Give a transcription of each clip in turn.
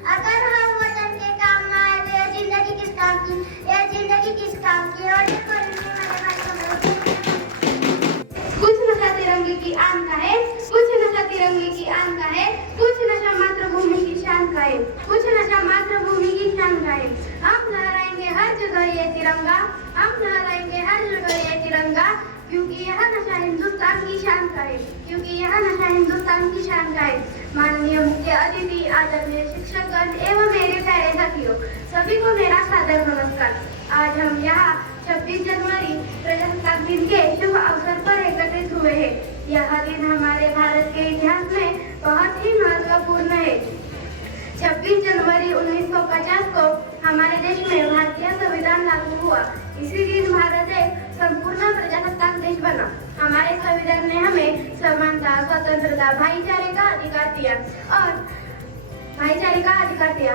अगर हम वतन के काम ना आए तो यह जिंदगी किस काम की, यह जिंदगी किस काम की। और ये करेंगे मेरे भाई कुछ नशा तिरंगे की आन का है, कुछ नशा तिरंगे की आन का है, कुछ नशा मातृभूमि की शान का है, कुछ नशा मातृभूमि की शान का है। हम लहराएंगे हर जगह ये तिरंगा, हम लहराएंगे हर जगह ये तिरंगा, क्योंकि यह नशा हिंदुस्तान की शान का है, क्योंकि यह नशा हिंदुस्तान की शान का है। माननीय मुख्य अतिथि, आदरणीय शिक्षकगण एवं मेरे प्यारे साथियों, सभी को मेरा सादर नमस्कार। आज हम यहाँ 26 जनवरी प्रजासत्ताक दिन के शुभ अवसर पर एकत्रित हुए हैं। यह दिन हमारे भारत के इतिहास में बहुत ही महत्वपूर्ण है। 26 जनवरी 1950 को हमारे देश में भारतीय संविधान लागू हुआ। इसी दिन भारत एक संपूर्ण प्रजासत्ताक देश बना। हमारे संविधान ने हमें समानता, स्वतंत्रता, भाईचारे का अधिकार दिया और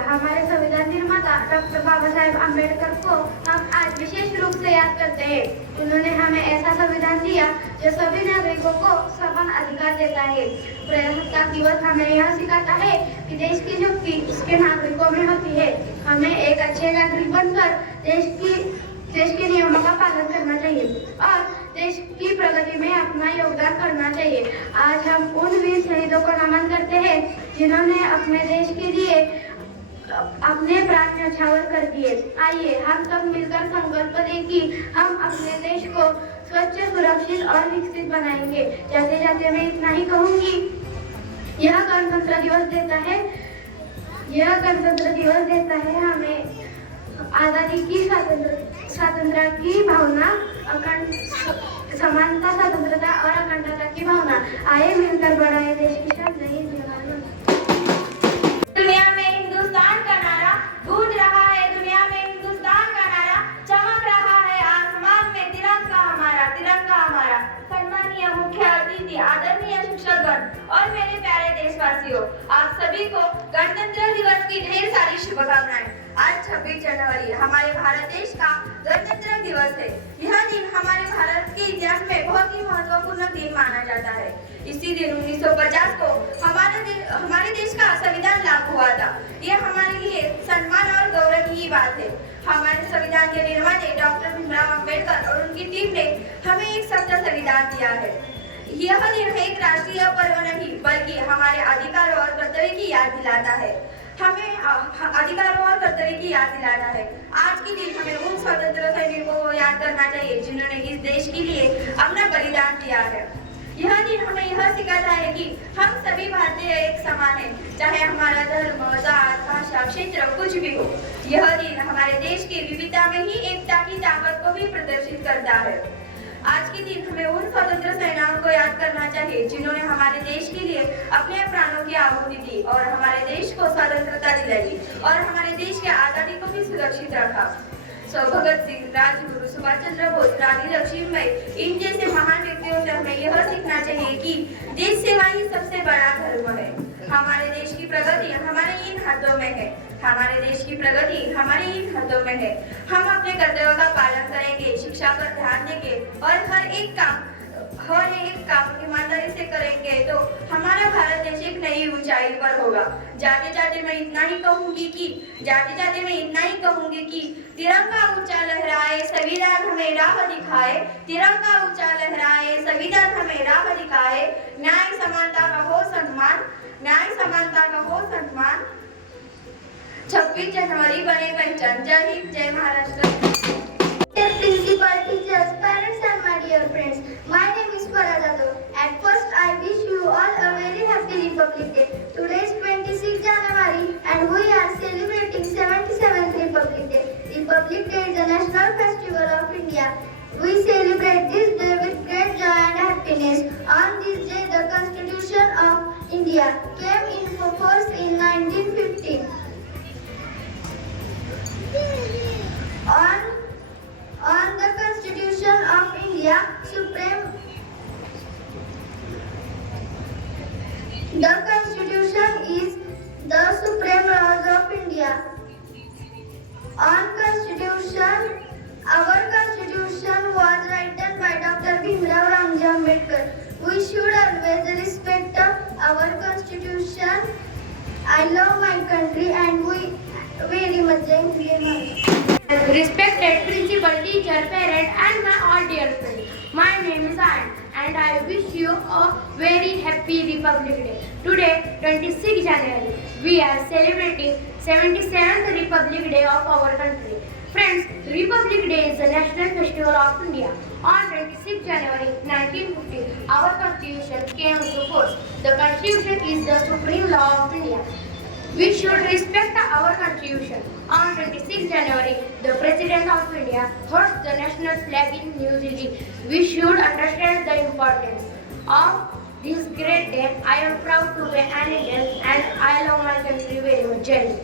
हमारे संविधान निर्माता डॉक्टर बाबा साहेब अम्बेडकर को हम आज विशेष रूप से याद करते हैं। उन्होंने हमें ऐसा संविधान दिया जो सभी नागरिकों को समान अधिकार देता है। प्रजासत्ताक दिवस हमें यह सिखाता है कि देश की शक्ति उसके नागरिकों में होती है। हमें एक अच्छे नागरिक बनकर देश के नियमों का पालन करना चाहिए और देश की प्रगति में अपना योगदान करना चाहिए। आज हम उन वीर शहीदों को नमन करते हैं जिन्होंने अपने देश के लिए अपने प्राण न्यौछावर कर दिए। आइए हम सब मिलकर संकल्प दें कि हम अपने देश को स्वच्छ, सुरक्षित और विकसित बनाएंगे। जाते जाते मैं इतना ही कहूँगी, यह गणतंत्र दिवस देता है हमें आजादी की, स्वतंत्रता की भावना, समानता, स्वतंत्रता और अखंडता की भावना। आइए मिलकर बढ़ाए देश की शान। जय हिंद, जय भारत। दुनिया में हिंदुस्तान का नारा गूंज रहा है, दुनिया में हिंदुस्तान का नारा चमक रहा है, आसमान में तिरंगा हमारा, तिरंगा हमारा। सम्मानीय मुख्य अतिथि, आदरणीय शिक्षकगण और मेरे प्यारे देशवासियों, आप सभी को गणतंत्र दिवस की ढेर सारी शुभकामनाएं। आज 26 जनवरी हमारे भारत देश का गणतंत्र दिवस है। यह दिन हमारे भारत के इतिहास में बहुत ही महत्वपूर्ण दिन माना जाता है। इसी दिन 1950 को हमारे देश का संविधान लागू हुआ था। यह हमारे लिए सम्मान और गौरव की बात है। हमारे संविधान के निर्माता डॉक्टर भीमराव अम्बेडकर और उनकी टीम ने हमें एक सच्चा संविधान दिया है। यह दिन एक राष्ट्रीय पर्व नहीं बल्कि हमारे अधिकारों और कर्तव्य की याद दिलाता है। हमें अधिकारों और कर्तव्य की याद दिलाना है। आज के दिन हमें उन स्वतंत्र सैनिकों को याद करना चाहिए जिन्होंने इस देश के लिए अपना बलिदान दिया है। यह दिन हमें यह सिखाता है कि हम सभी भारतीय एक समान हैं, चाहे हमारा धर्म, जात, भाषा, क्षेत्र कुछ भी हो। यह दिन हमारे देश की विविधता में ही एकता की ताकत को भी प्रदर्शित करता है। आज के दिन हमें उन स्वतंत्र सेनाओं को याद करना चाहिए जिन्होंने हमारे देश के लिए अपने प्राणों की आहुति दी और हमारे देश को स्वतंत्रता दिलाई और हमारे देश की आजादी को भी सुरक्षित रखा। भगत सिंह, राजगुरु, सुभाष चंद्र बोस, रानी लक्ष्मीबाई, इन जैसे महान व्यक्तियों से हमें यह सीखना चाहिए कि देश सेवा ही सबसे बड़ा धर्म है। हमारे देश की प्रगति हमारे इन हाथों में है। हमारे देश की प्रगति हमारे इन हाथों में है। हम अपने कर्तव्यों का पालन करेंगे, शिक्षा पर ध्यान देंगे और हर एक काम ईमानदारी से करेंगे तो हमारा भारत देश एक नई ऊंचाई पर होगा। जाते जाते मैं इतना ही कहूंगी कि तिरंगा ऊंचा लहराए, संविधान हमें राह दिखाए। तिरंगा ऊंचा लहराए, संविधान हमें राह दिखाए। न्याय समानता का हो सम्मान, न्याय समानता का हो सम्मान। 26 जनवरी बने पहचान। जय हिंद, जय Maharashtra. Principal, teachers, parents and my dear friends, my name is Farah Jadhav. At first, I wish you all a very happy Republic Day. Today is 26 January and we are celebrating 77th Republic Day. Republic Day is the national festival of India. We celebrate this day with great joy and happiness. On this day, the Constitution of India came into force in 1915. On the Constitution of India, the Constitution is the supreme laws of India. Our Constitution was written by Dr. Bhimrao Ramji Ambedkar. We should always respect our Constitution I love my country and we very much enjoy my Respected principal, teacher, parent, and my all dear friends. My name is Anne, and I wish you a very happy Republic Day. Today, 26 January, we are celebrating 77th Republic Day of our country. Friends, Republic Day is the national festival of India. On 26 January 1950, our Constitution came into force. The Constitution is the supreme law of India. We should respect our Constitution. On 26 January, the President of India hosts the national flag in New Delhi. We should understand the importance of this great day. I am proud to be an Indian and I love my country very much. Jai Hind.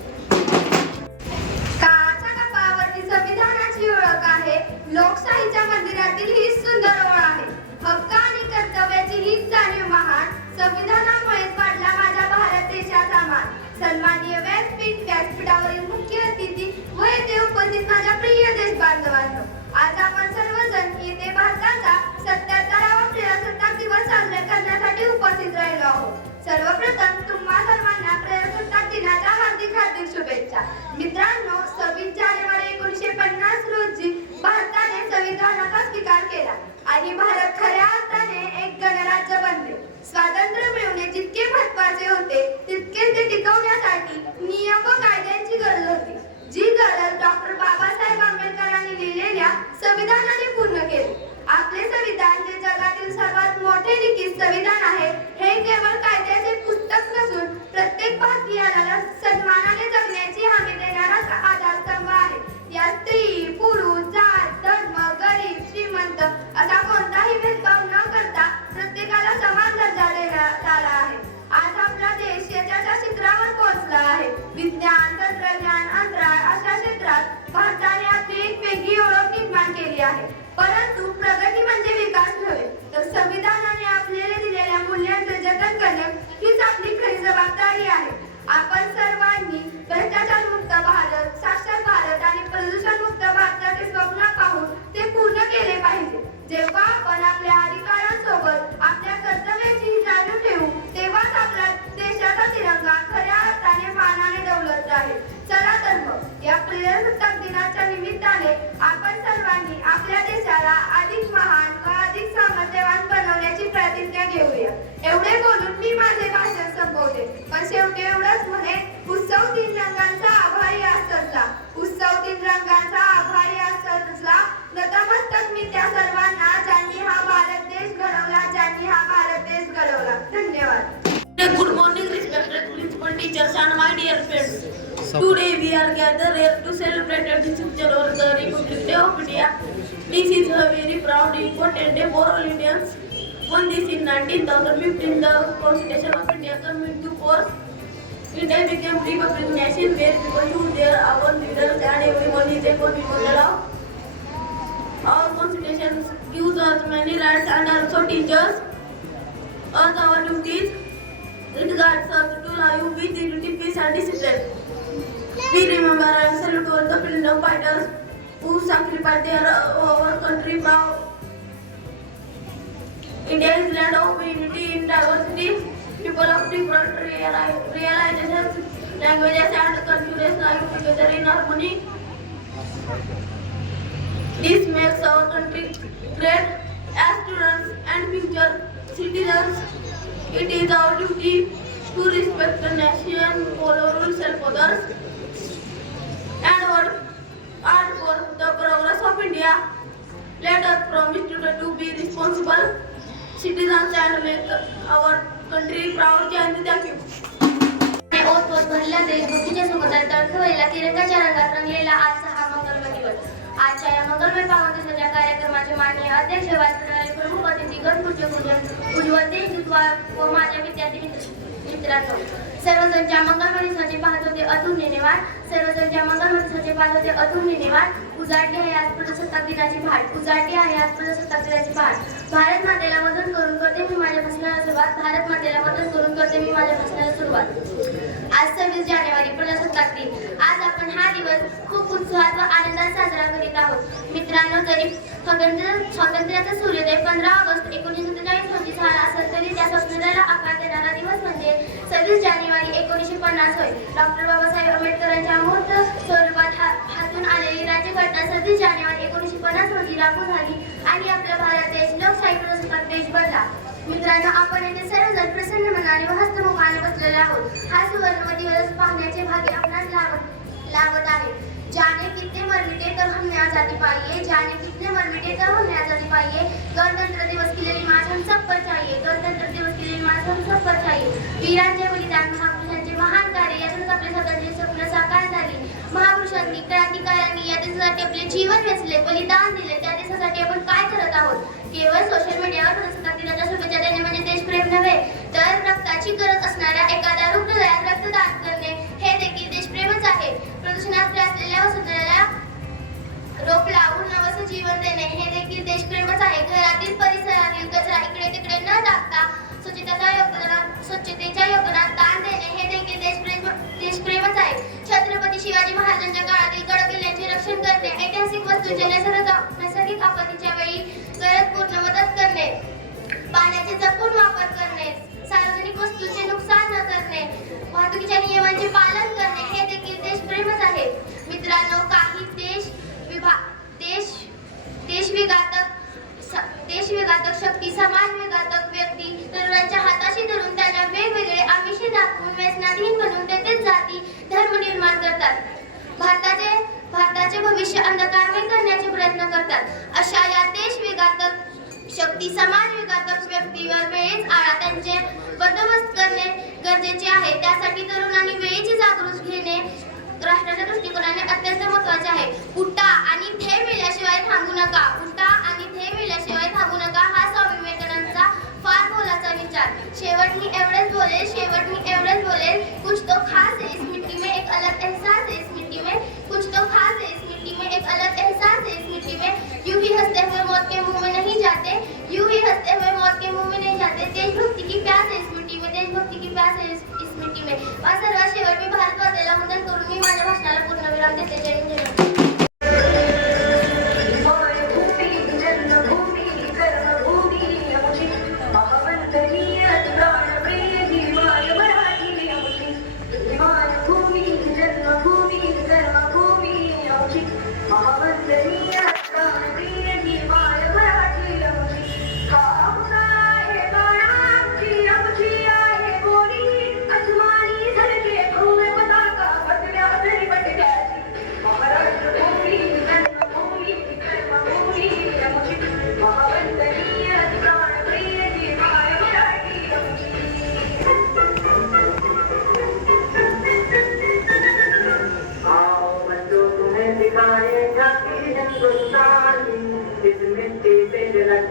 काळाच्या कपाळावरती संविधानाची ओळख आहे. लोकशाहीच्या मंदिरातील ही सुंदर ओळ आहे. हक्क आणि कर्तव्याची हीच जाणीव महान. संविधानामुळेच वाढला माझ्या भारत देशाचा मान. सन्माननीय व्यासपीठावरील मुख्य अतिथी व येथे उपस्थित माझ्या प्रिय देश बांधवांनो, आज आपण सर्वजण येथे भारताचा 77वा प्रजासत्ताक दिवस साजरा करण्यासाठी उपस्थित राहिलो आहोत. सर्वप्रथम तुम्हा सर्वांना प्रजासत्ताक दिनाच्या हार्दिक हार्दिक शुभेच्छा. मित्रांनो, 26 जानेवारी 1950 रोजी भारताने संविधानाचा स्वीकार केला आणि भारत खऱ्या अर्थाने एक गणराज्य बनले. स्वातंत्र्य मिळवणे जितके महत्त्वाचे होते तितकेच ते टिकवण्यासाठी नियम व कायद्यांची गरज होती. जी गरज डॉक्टर बाबासाहेब आंबेडकरांनी लिहिलेल्या संविधानाने पूर्ण केली. आपले संविधान जे जगातील सर्वात मोठे लिखित संविधान आहे, हे केवळ कायद्याचे पुस्तक नसून प्रत्येक भारतीयाला सन्मानाने जगण्याची हमी देणारा आधारस्तंभ आहे. या स्त्री, पुरुष, जात, धर्म, गरीब, श्रीमंत असा कोणताही भेदभाव न करता प्रत्येकाला समान दर्जा देण्यात आला आहे. आज आपला देश यशाच्या शिखरावर पोहोचला आहे. विज्ञान, तंत्रज्ञान, अंतराळ अशा क्षेत्रात भारताने आपली एक वेगळी ओळख निर्माण केली आहे. परंतु प्रगती म्हणजे विकास नव्हे, तर संविधानाने आपल्याला दिलेल्या मूल्यांचे जतन करणे हीच आपली खरी जबाबदारी आहे. आपण सर्वांनी भ्रष्टाचार मुक्त भारत, साक्षर भारत आणि प्रदूषण मुक्त भारताचे स्वप्न पाहून ते पूर्ण केले पाहिजे. जेव्हा आपण आपल्या अधिकारांसोबत आपल्या कर्तव्याची जाणीव ठेवू, तेव्हाच आपला देशाचा तिरंगा खऱ्या अर्थाने मानाने डौलत राहील. चला तर मग या प्रजासत्ताक दिनाच्या निमित्ताने आपण सर्वांनी आपल्या देशाला अधिक महान व अधिक सामर्थ्यवान बनवण्याची प्रतिज्ञा घेऊया. एवढे बोलून मी माझे भाषण संपवते, पण शेवटी एवढंच म्हणे, उत्सव तीन रंगांचा आभारी असला. उत्सव तीन रंगांचा आभारी असला. नतमस्तक मी त्या सर्वांना ज्यांनी हा भारत देश घडवला, ज्यांनी हा भारत देश घडवला. धन्यवाद. Good morning, respected principal, teachers, and my dear friends. Today we are gathered here to celebrate the 26th January, the Republic Day of India. This is a very proud, important day for all Indians. On this in 1915, the Constitution of India came into force. India became Republic nation where people choose their own leaders and everyone is equal before the law. Our Constitution gives us many rights and also teaches us our duties. It guides us to live with dignity, peace and discipline. We remember and salute all the freedom fighters who sacrificed our country proud. India is land of unity in diversity. People of different realizations, languages and cultures live together in harmony. This makes our country great. As students and future citizens, it is our duty to respect the nation, follow rules and others, and work for the progress of India. Let us promise today to be responsible citizens and make our country proud. Jai Hind. Thank you. ओतवर भरल्या देशभक्तीच्या सुगंधात तळखळलेला तिरंगाच्या रंगात रंगलेला आजचा हा मंगलमय दिवस. आजच्या या मंगलमय पावन दिवसाच्या कार्यक्रमाचे माननीय अध्यक्ष, व्यासपीठावरील प्रमुख अतिथी, गणपूज्य पूजन उज्ज्वल देशदूत व माझ्या विद्यार्थी मित्रांनो, सर्वजण ज्या मंगलमय दिवसाचे पाहत होते अतुलनीय निवाड. सर्वजण ज्या मंगलमय दिवसाचे पाहत होते अतुलनीय निवाड. उजाडली आहे आज प्रजासत्ताक दिनाची पहाट. उजाडली आहे आज प्रजासत्ताक दिनाची पहाट. भारत मातेला वंदन करून करते मी माझ्या भाषणाला सुरुवात. भारत मातेला वंदन करून करते मी माझ्या भाषणाला सुरुवात. आज 26 जानेवारी प्रजासत्ताक दिन. आज आपण हा दिवस खूप उत्साहात व आनंदात साजरा करीत आहोत. मित्रांनो, जरी स्वातंत्र्याचा सूर्योदय 15 ऑगस्ट 1947 रोजी झाला असेल तरी त्या स्वातंत्र्याला आकार देणारा दिवस म्हणजे 26 जानेवारी 1950 1950 होय. डॉक्टर बाबासाहेब आंबेडकरांच्या अमूर्त स्वरूपात हातून आलेली राज्यघटना 26 जानेवारी 1950 रोजी लागू झाली आणि आपला भारत देश लोकशाही प्रजासत्ताक देश बनला. मित्रांनो, आपण येथे सर्वजण प्रसन्न मनाने व हस्तमुखाने बसलेले आहोत. हा सुवर्ण दिवस पाहण्याचे भाग्य आपणास लाभत आहे. जाने कितने मर मिटे तब हमने आजादी पाई है, जाने कितने मर मिटे तब हमने आजादी पाई है. गणतंत्र दिवस की लिमाज हम सब पर चाहिए, गणतंत्र दिवस की लिमाज हम सब पर चाहिए. वीरांचे बलिदान, महापुरुषांचे महान कार्य यातूनच आपले स्वतःचे स्वप्न साकार झाले. महापुरुषांनी, क्रांतिकारकांनी या देशासाठी आपले जीवन वेचले, बलिदान दिले. त्या देशासाठी आपण काय करत आहोत? केवळ सोशल मीडियावर प्रजासत्ताक दिनाच्या शुभेच्छा देणे म्हणजे देशप्रेम नव्हे, तर रक्ताची गरज असणाऱ्या एखाद्या रुग्णालयात रक्तदान करणे हे देखील देशप्रेमच आहे. प्रदूषणात त्रासलेल्या वसुंधरेला रोप लावून नवस जीवन देणे हे देखील देशप्रेमच आहे. घरातील परिसरातील कचरा इकडे तिकडे न टाकता स्वच्छतेच्या योगदानात दान देणे हे देखील देशप्रेमच आहे. छत्रपती शिवाजी महाराजांच्या काळातील गड किल्ल्यांचे रक्षण करणे, ऐतिहासिक वस्तूंचे नैसर्गिक आपत्तीच्या वेळी गरजपूर्ण मदत करणे, पाण्याचे जपून वापर करणे, सार्वजनिक वस्तूंचे नुकसान न करणे, वाहतुकीच्या नियमांचे पालन करणे हे देखील देशप्रेमच आहे. मित्रांनो, काही देशविघातक शक्ती, समाजविघातक व्यक्ती तरुणांच्या हाताशी धरून त्यांना वेगवेगळे आमिषे दाखवून व्यसनाधीन बनवून तेथेच जाती धर्म निर्माण करतात. भारताचे भविष्य अंधकारमय करण्याचे प्रयत्न करतात. अशा या देशविघातक शक्ती, समाजविघातक व्यक्तीवर वेळेस आळा त्यांचे बंदोबस्त करणे गरजेचे आहे. त्यासाठी तरुणांनी वेळेची जागृती घेणे राष्ट्राच्या दृष्टिकोनाने अत्यंत महत्त्वाचे आहे. उठा आणि ध्येय मिळाल्याशिवाय थांबू नका, उठा आणि ध्येय मिळाल्याशिवाय थांबू नका हा स्वामी विवेकानंदांचा फार मोलाचा विचार. शेवट मी एवढेच बोलेल, कुछ तो खास है इस मिट्टी में, एक अलग एहसास है इस मिट्टी में, कुछ तो खास है इस मिट्टी में, एक अलग एहसास है इस मिट्टी में. यूं ही हंसते हुए मौत के मुंह में नहीं जाते, यूं ही हंसते हुए मौत के मुंह में नहीं जाते. देशभक्ति की प्यास है इस मिट्टी में, देशभक्ति की प्यास है इस मिट्टी में. सर्वात शेवट मी भारत मातेला वंदन करून मी माझ्या भाषणाला पूर्णविराम देते. जय हिंद, जय भारत.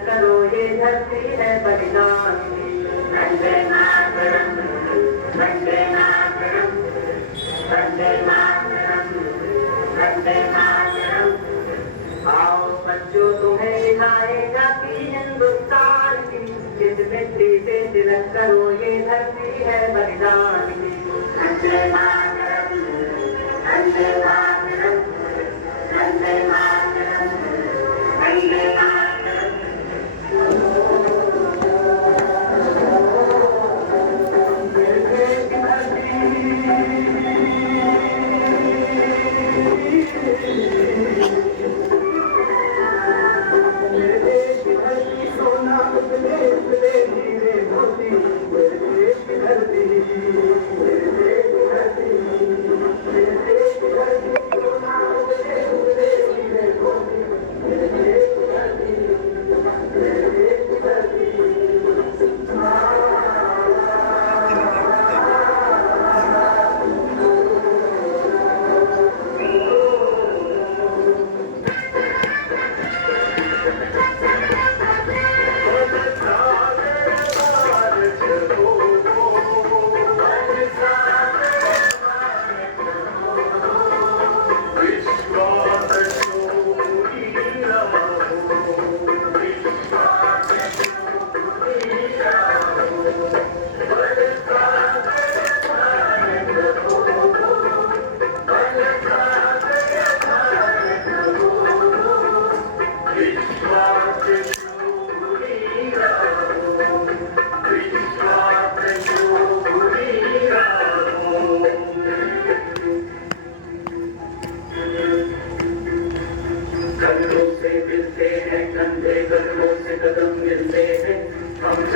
करो ये धरती है बलिदानी. वंदे मातरम, वंदे मातरम, वंदे मातरम, वंदे मातरम. आओ बच्चों तुम्हें दिखाएगा कि हिंदुस्तान की जिस मिट्टी से तिलक करो ये धरती है बलिदानी. वंदे मातरम, वंदे मातरम, वंदे मातरम, वंदे मातरम.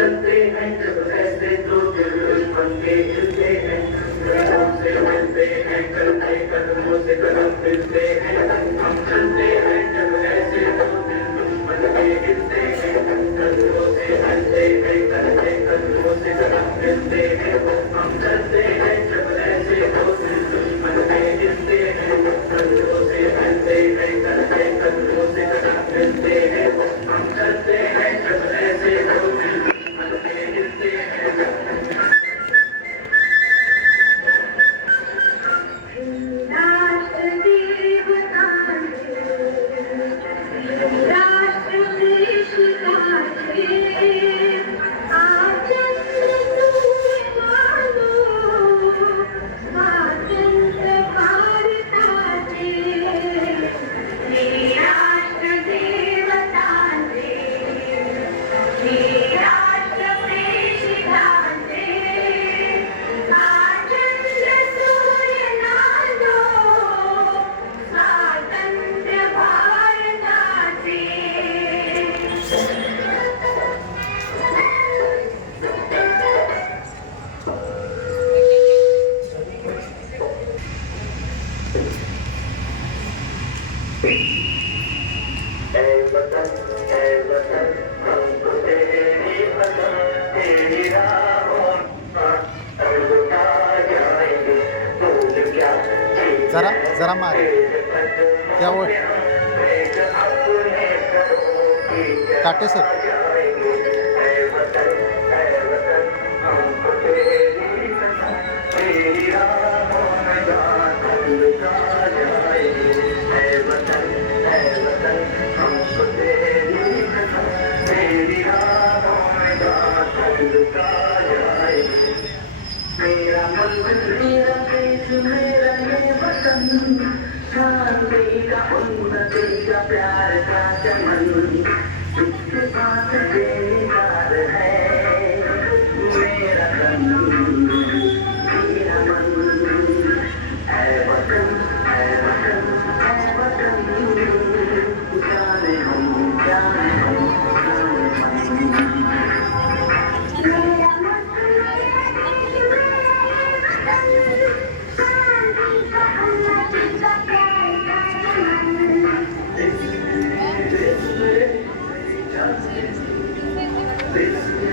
चलते हैं जब ऐसे तो दिल बनके हिलते हैं कदमों से मिलते हैं चलते कदमों से कदम मिलते हैं हम चलते हैं जब ऐसे तो दिल बनके हिलते हैं कदमों से मिलते हैं चलते कदमों से कदम मिलते हैं हम चलते हैं जब ऐसे तो दिल बनके हिलते हैं कदमों से मिलते हैं चलते कदमों से कदम मिलते हैं हम चलते हैं जब ऐसे तो दिल बनके हिलते हैं जरा जरा मार क्या वो काटे सर मेरा मन मेरा देश मेरा ये वतन शांति का उन्नति का प्यार का चमन इसके पास बेनिहार है मेरा तन मेरा मन है वतन है वतन है वतन जाने हम जाने This